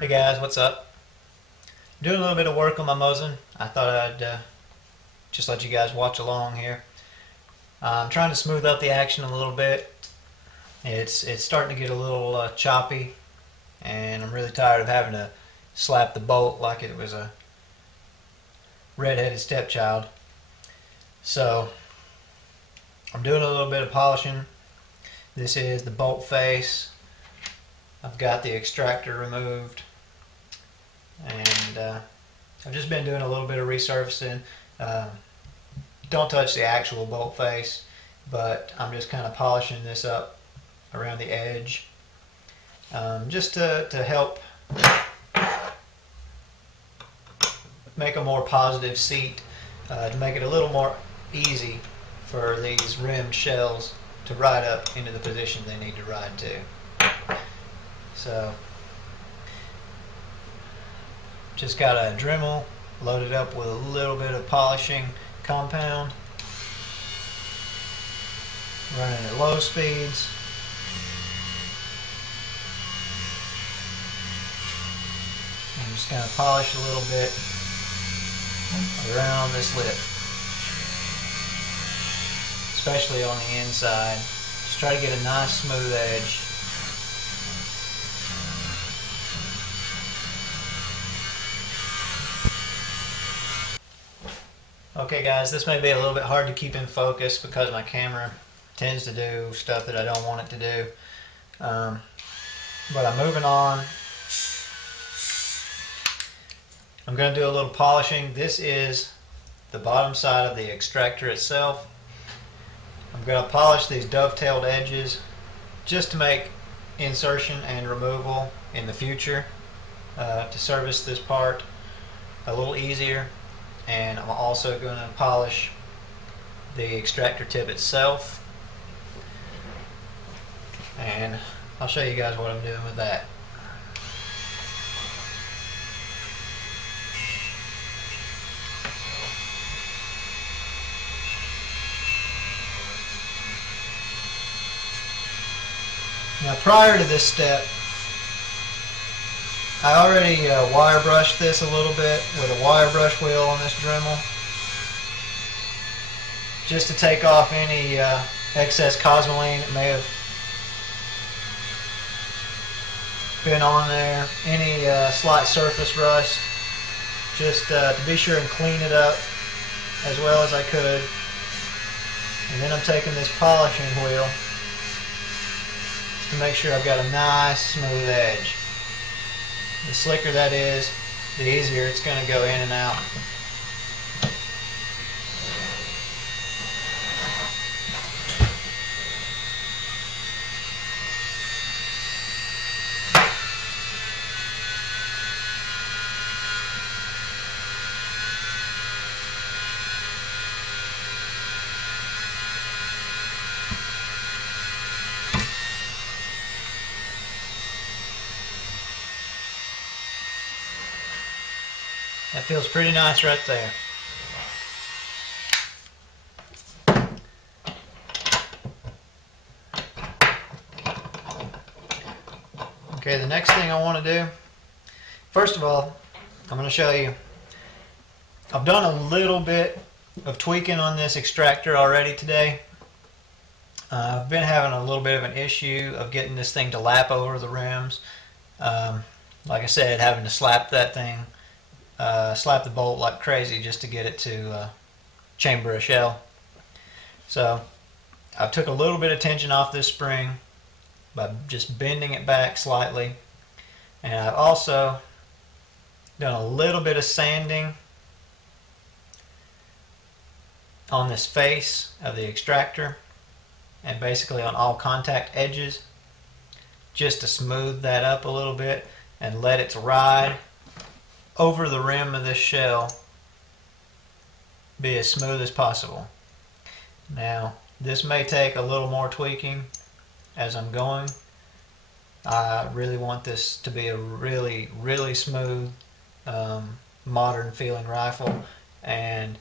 Hey guys, what's up? Doing a little bit of work on my Mosin. I thought I'd just let you guys watch along here. I'm trying to smooth up the action a little bit. It's starting to get a little choppy, and I'm really tired of having to slap the bolt like it was a red-headed stepchild. So I'm doing a little bit of polishing. This is the bolt face. I've got the extractor removed, and I've just been doing a little bit of resurfacing. Don't touch the actual bolt face, but I'm just kind of polishing this up around the edge, just to help make a more positive seat, to make it a little more easy for these rimmed shells to ride up into the position they need to ride to. So just got a Dremel loaded up with a little bit of polishing compound, running at low speeds. I'm just going to polish a little bit around this lip, especially on the inside. Just try to get a nice smooth edge. Okay guys, this may be a little bit hard to keep in focus because my camera tends to do stuff that I don't want it to do. But I'm moving on. I'm going to do a little polishing. This is the bottom side of the extractor itself. I'm going to polish these dovetailed edges just to make insertion and removal in the future, to service this part a little easier. And I'm also going to polish the extractor tip itself, and I'll show you guys what I'm doing with that. Now, prior to this step, I already wire brushed this a little bit with a wire brush wheel on this Dremel, just to take off any excess cosmoline that may have been on there, any slight surface rust, just to be sure and clean it up as well as I could. And then I'm taking this polishing wheel to make sure I've got a nice smooth edge. The slicker that is, the easier it's going to go in and out. That feels pretty nice right there. Okay, the next thing I want to do, first of all, I'm going to show you, I've done a little bit of tweaking on this extractor already today. I've been having a little bit of an issue of getting this thing to lap over the rims. Like I said, having to slap that thing, slap the bolt like crazy just to get it to chamber a shell. So I took a little bit of tension off this spring by just bending it back slightly, and I've also done a little bit of sanding on this face of the extractor and basically on all contact edges, just to smooth that up a little bit and let it ride over the rim of this shell, be as smooth as possible. Now, this may take a little more tweaking as I'm going. I really want this to be a really, really smooth, modern feeling rifle, and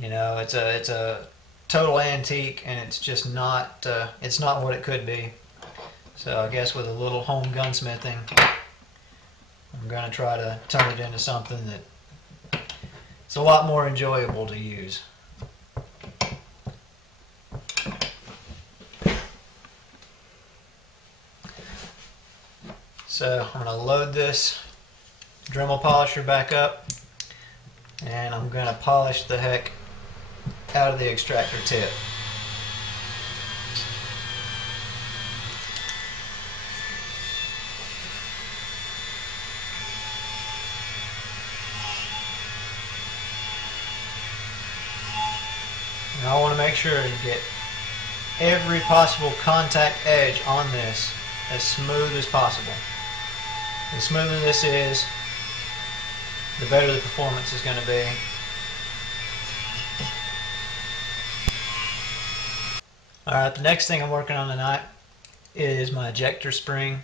you know, it's a total antique, and it's just not it's not what it could be. So I guess with a little home gunsmithing, I'm going to try to turn it into something that it's a lot more enjoyable to use. So I'm going to load this Dremel polisher back up, and I'm going to polish the heck out of the extractor tip. And I want to make sure to get every possible contact edge on this as smooth as possible. The smoother this is, the better the performance is going to be. Alright, the next thing I'm working on tonight is my ejector spring.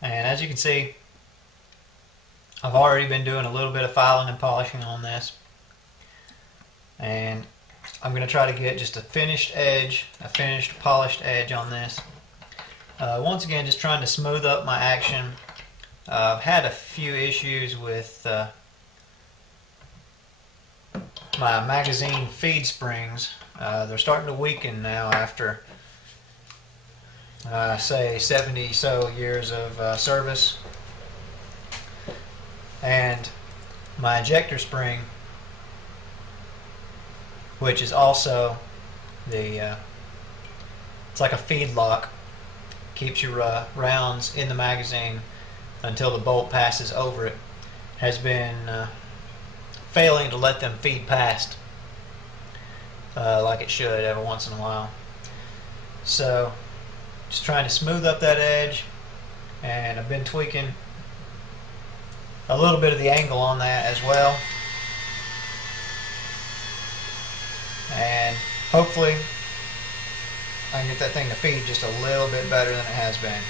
And as you can see, I've already been doing a little bit of filing and polishing on this. And I'm going to try to get just a finished edge, a finished polished edge on this. Once again, just trying to smooth up my action. I've had a few issues with my magazine feed springs. They're starting to weaken now after say 70 so years of service. And my ejector spring, which is also the it's like a feed lock, keeps your rounds in the magazine until the bolt passes over it, has been failing to let them feed past like it should every once in a while. So just trying to smooth up that edge, and I've been tweaking a little bit of the angle on that as well, and hopefully I can get that thing to feed just a little bit better than it has been.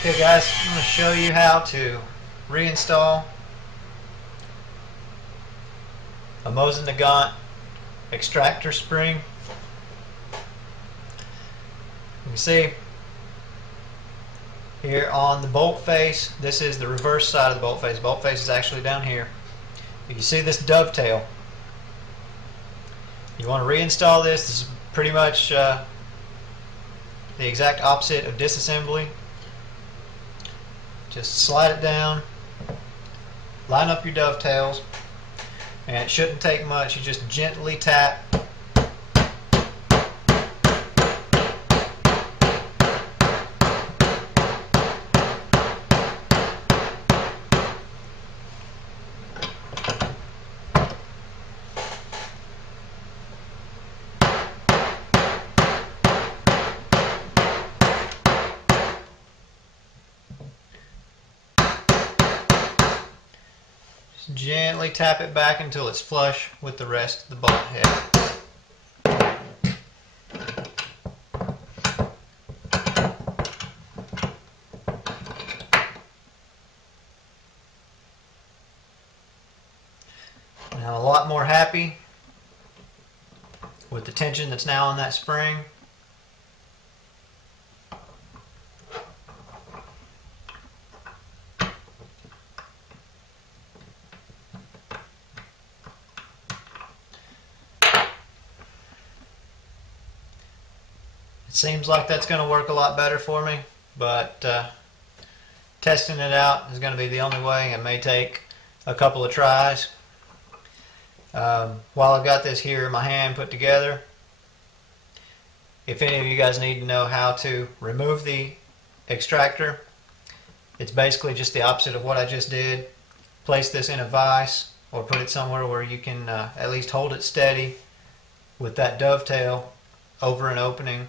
Okay guys, I'm going to show you how to reinstall a Mosin Nagant extractor spring. You can see here on the bolt face, this is the reverse side of the bolt face. The bolt face is actually down here. You can see this dovetail. You want to reinstall this. This is pretty much the exact opposite of disassembly. Just slide it down, line up your dovetails, and it shouldn't take much. You just gently tap. Gently tap it back until it's flush with the rest of the bolt head. And I'm a lot more happy with the tension that's now on that spring. It seems like that's going to work a lot better for me, but testing it out is going to be the only way. It may take a couple of tries. While I've got this here in my hand put together, if any of you guys need to know how to remove the extractor, it's basically just the opposite of what I just did. Place this in a vise or put it somewhere where you can at least hold it steady with that dovetail over an opening,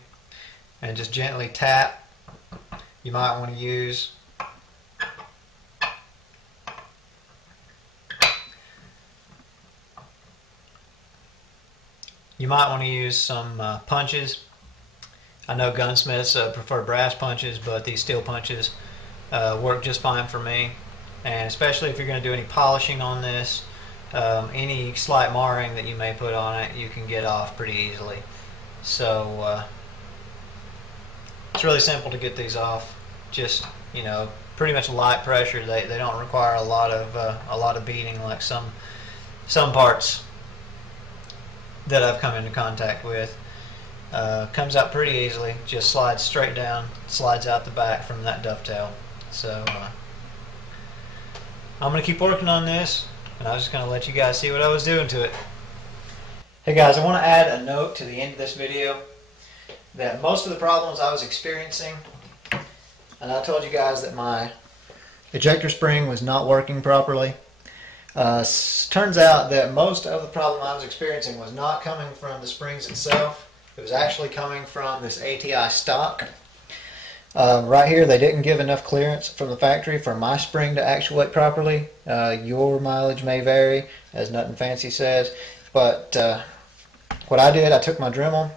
and just gently tap. You might want to use some punches. I know gunsmiths prefer brass punches, but these steel punches work just fine for me. And especially if you're going to do any polishing on this, any slight marring that you may put on it, you can get off pretty easily. So it's really simple to get these off. Just, pretty much light pressure. They don't require a lot of beating like some parts that I've come into contact with. Comes out pretty easily. Just slides straight down, slides out the back from that dovetail. So I'm going to keep working on this, and I was just going to let you guys see what I was doing to it. Hey guys, I want to add a note to the end of this video that most of the problems I was experiencing, and I told you guys that my ejector spring was not working properly. Turns out that most of the problem I was experiencing was not coming from the springs itself. It was actually coming from this ATI stock. Right here, they didn't give enough clearance from the factory for my spring to actuate properly. Your mileage may vary, as Nothing Fancy says, but what I did, I took my Dremel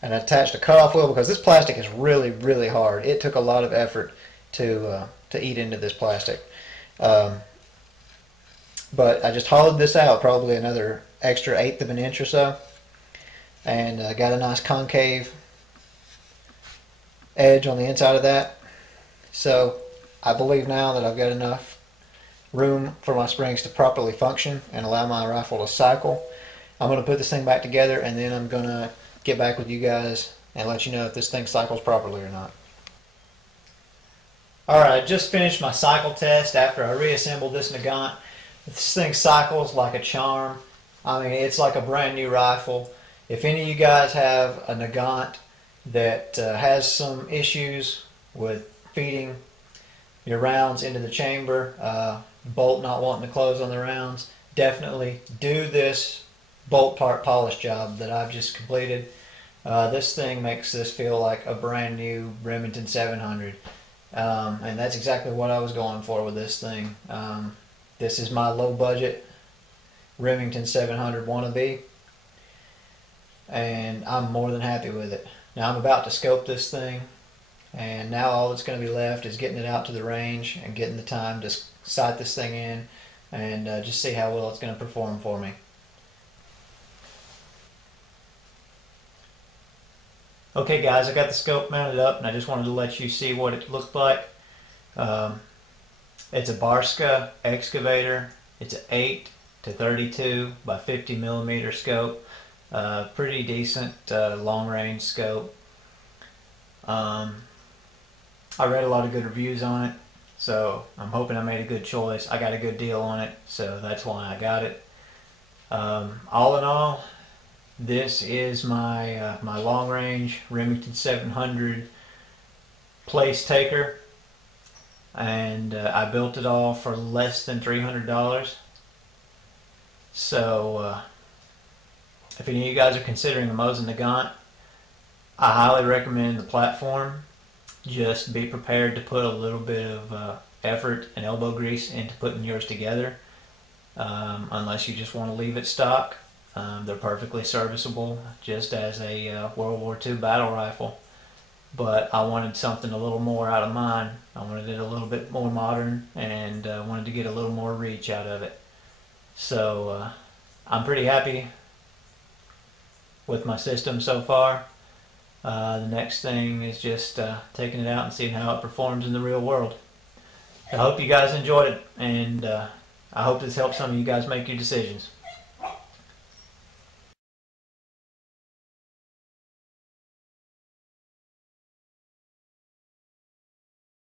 and I attached a cutoff wheel, because this plastic is really, really hard. It took a lot of effort to eat into this plastic. But I just hollowed this out probably another extra 1/8 of an inch or so, and got a nice concave edge on the inside of that. So I believe now that I've got enough room for my springs to properly function and allow my rifle to cycle. I'm going to put this thing back together, and then I'm going to get back with you guys and let you know if this thing cycles properly or not. Alright, I just finished my cycle test after I reassembled this Nagant. This thing cycles like a charm. I mean, it's like a brand new rifle. If any of you guys have a Nagant that has some issues with feeding your rounds into the chamber, bolt not wanting to close on the rounds, definitely do this bolt part polish job that I've just completed. This thing makes this feel like a brand new Remington 700. And that's exactly what I was going for with this thing. This is my low budget Remington 700 wannabe, and I'm more than happy with it. Now I'm about to scope this thing, and now all that's going to be left is getting it out to the range and getting the time to sight this thing in and just see how well it's going to perform for me. Okay guys, I got the scope mounted up, and I just wanted to let you see what it looked like. It's a Barska excavator. It's an 8 to 32 by 50 millimeter scope. Pretty decent long range scope. I read a lot of good reviews on it, so I'm hoping I made a good choice. I got a good deal on it, so that's why I got it. All in all, this is my my long range Remington 700 place taker, and I built it all for less than $300. So if any of you guys are considering a Mosin Nagant, I highly recommend the platform. Just be prepared to put a little bit of effort and elbow grease into putting yours together, unless you just want to leave it stock. They're perfectly serviceable just as a World War II battle rifle. But I wanted something a little more out of mine. I wanted it a little bit more modern, and wanted to get a little more reach out of it. So I'm pretty happy with my system so far. The next thing is just taking it out and seeing how it performs in the real world. I hope you guys enjoyed it, and I hope this helps some of you guys make your decisions.